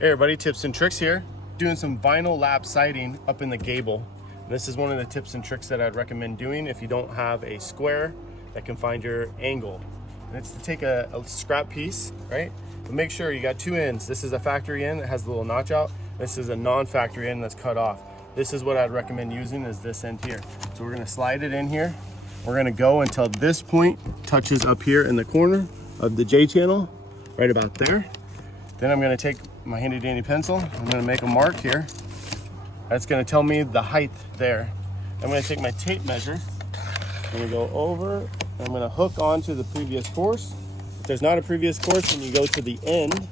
Hey everybody, tips and tricks here. Doing some vinyl lap siding up in the gable. This is one of the tips and tricks that I'd recommend doing if you don't have a square that can find your angle. And it's to take a scrap piece, right? But make sure you got two ends. This is a factory end that has the little notch out. This is a non-factory end that's cut off. This is what I'd recommend using, is this end here. So we're gonna slide it in here. We're gonna go until this point touches up here in the corner of the J channel, right about there. Then I'm gonna take my handy dandy pencil. I'm gonna make a mark here. That's gonna tell me the height there. I'm gonna take my tape measure. I'm gonna go over. I'm gonna hook onto the previous course. If there's not a previous course, then you go to the end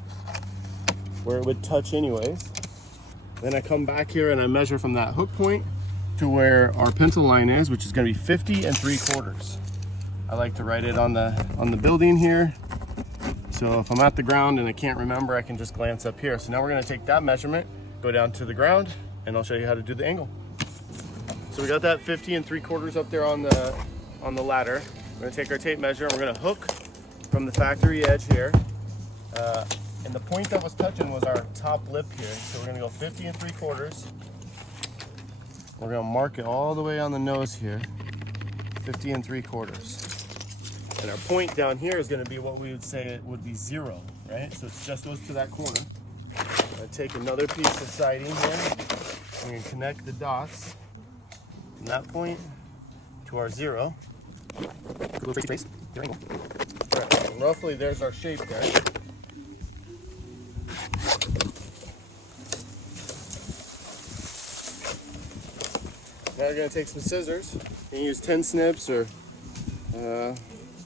where it would touch anyways. Then I come back here and I measure from that hook point to where our pencil line is, which is gonna be 50 3/4. I like to write it on the building here. So if I'm at the ground and I can't remember, I can just glance up here. So now we're gonna take that measurement, go down to the ground, and I'll show you how to do the angle. So we got that 50 3/4 up there on the ladder. We're gonna take our tape measure and we're gonna hook from the factory edge here. And the point that was touching was our top lip here. So we're gonna go 50 3/4. We're gonna mark it all the way on the nose here, 50 3/4. And our point down here is going to be what we would say it would be 0, right? So it just goes to that corner. I'm going to take another piece of siding here. I'm going to connect the dots from that point to our 0. Go trace, trace, your angle. All right, so roughly there's our shape there. Now we're going to take some scissors. You can use 10 snips or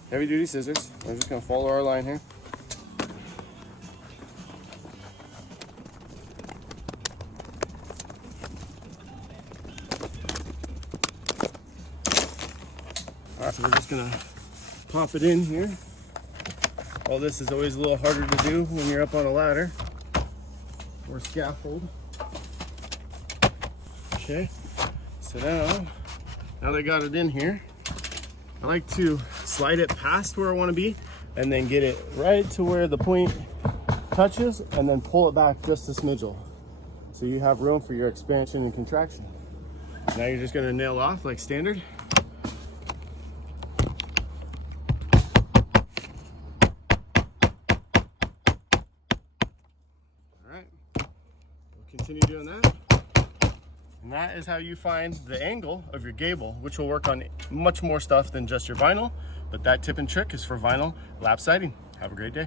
heavy duty scissors. I'm just gonna follow our line here. All right, so we're just gonna pop it in here. All this is always a little harder to do when you're up on a ladder or scaffold. Okay, so now they got it in here. I like to slide it past where I want to be and then get it right to where the point touches and then pull it back just a smidgle. So you have room for your expansion and contraction. Now you're just going to nail off like standard. All right, we'll continue doing that. And that is how you find the angle of your gable, which will work on much more stuff than just your vinyl. But that tip and trick is for vinyl lap siding. Have a great day.